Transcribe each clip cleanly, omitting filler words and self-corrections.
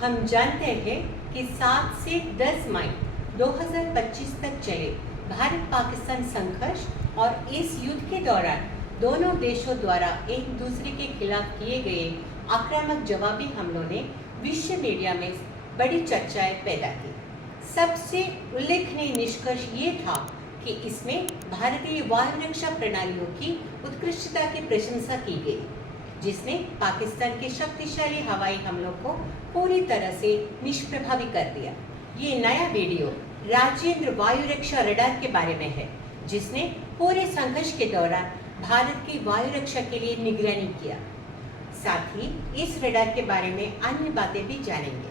हम जानते हैं कि 7 से 10 मई 2025 तक चले भारत पाकिस्तान संघर्ष और इस युद्ध के दौरान दोनों देशों द्वारा एक दूसरे के खिलाफ किए गए आक्रामक जवाबी हमलों ने विश्व मीडिया में बड़ी चर्चाएं पैदा की। सबसे उल्लेखनीय निष्कर्ष ये था कि इसमें भारतीय वायु रक्षा प्रणालियों की उत्कृष्टता की प्रशंसा की गई, जिसने पाकिस्तान के शक्तिशाली हवाई हमलों को पूरी तरह से निष्प्रभावी कर दिया। ये नया वीडियो राजेंद्र वायु रक्षा रडार के बारे में है, जिसने पूरे संघर्ष के दौरान भारत की वायु रक्षा के लिए निगरानी किया। साथ ही इस रडार के बारे में अन्य बातें भी जानेंगे।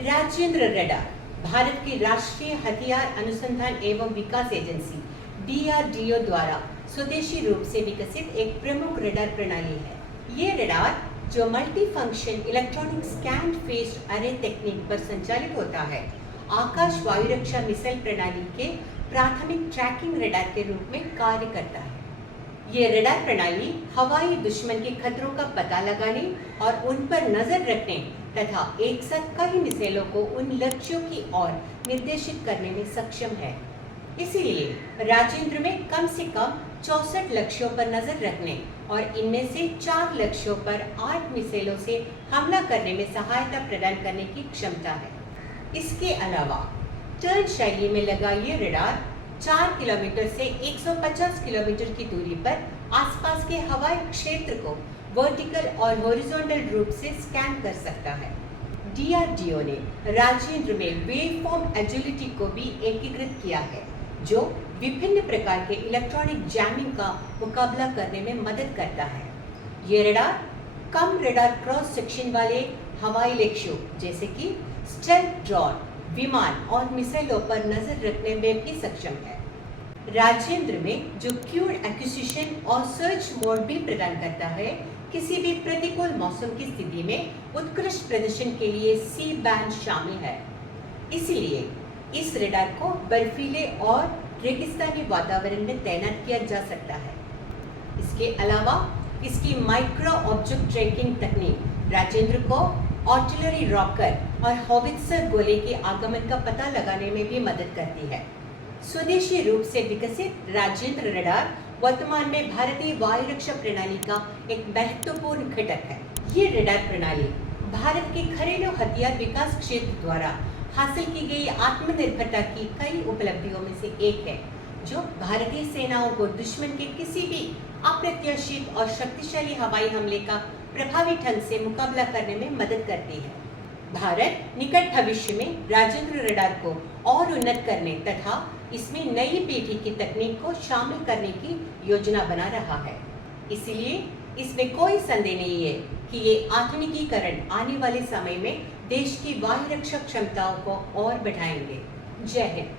राजेंद्र रडार भारत की राष्ट्रीय हथियार अनुसंधान एवं विकास एजेंसी DRDO द्वारा स्वदेशी रूप से विकसित एक प्रमुख रडार प्रणाली है। ये रडार, जो multi function electronic scan faced अरे तकनीक पर संचालित होता है, आकाश वायु रक्षा मिसाइल प्रणाली के प्राथमिक ट्रैकिंग रडार के रूप में कार्य करता है। ये रडार प्रणाली हवाई दुश्मन के खतरों का पता लगाने और उन पर नजर रखने तथा एक साथ कई मिसाइलों को उन लक्ष्यों की ओर निर्देशित करने में सक्षम है। इसीलिए राजेंद्र में कम से कम 64 लक्ष्यों पर नजर रखने और इनमें से 4 लक्ष्यों पर 8 मिसाइलों से हमला करने में सहायता प्रदान करने की क्षमता है। इसके अलावा टर्न शैली में लगा ये रडार 4 किलोमीटर से 150 किलोमीटर की दूरी पर आसपास के हवाई क्षेत्र को वर्टिकल और हॉरिजॉन्टल रूप से स्कैन कर सकता है। DRDO ने राजेंद्र में वेवफॉर्म एजिलिटी को भी एकीकृत किया है, जो विभिन्न प्रकार के इलेक्ट्रॉनिक जैमिंग का मुकाबला करने में मदद करता है। ये रडार कम रडार क्रॉस सेक्शन वाले हवाई लक्ष्यों जैसे कि स्टेल्थ ड्रोन, विमान और मिसाइलों पर नजर रखने में भी सक्षम है। राजेंद्र में जो क्यूड एक्विजिशन और सर्च मोड भी प्रदान करता है, किसी भी प्रतिकूल मौसम की स्थिति में उत्कृष्ट प्रदर्शन के लिए सी बैंड शामिल है। इसलिए इस रडार को बर्फीले और रेगिस्तानी वातावरण में तैनात किया जा सकता है। इसके अलावा इसकी माइक्रो ऑब्जेक्ट ट्रैकिंग तकनीक राजेंद्र को आर्टिलरी रॉकर और हॉवित्जर गोले के आगमन का पता लगाने में भी मदद करती है। स्वदेशी रूप से विकसित राजेंद्र रडार वर्तमान में भारतीय वायु रक्षा प्रणाली का एक महत्वपूर्ण घटक है। ये रडार प्रणाली भारत के घरेलू हथियार विकास क्षेत्र द्वारा हासिल की गई आत्मनिर्भरता की कई उपलब्धियों में से एक है, जो भारतीय सेनाओं को दुश्मन के किसी भी अप्रत्याशित और शक्तिशाली हवाई हमले का प्रभावी ढंग से मुकाबला करने में मदद करती है। भारत निकट भविष्य में राजेंद्र रडार को और उन्नत करने तथा इसमें नई पीढ़ी की तकनीक को शामिल करने की योजना बना रहा है। इसलिए इसमें कोई संदेह नहीं है कि ये आधुनिकीकरण आने वाले समय में देश की वायु रक्षा क्षमताओं को और बढ़ाएंगे। जय हिंद।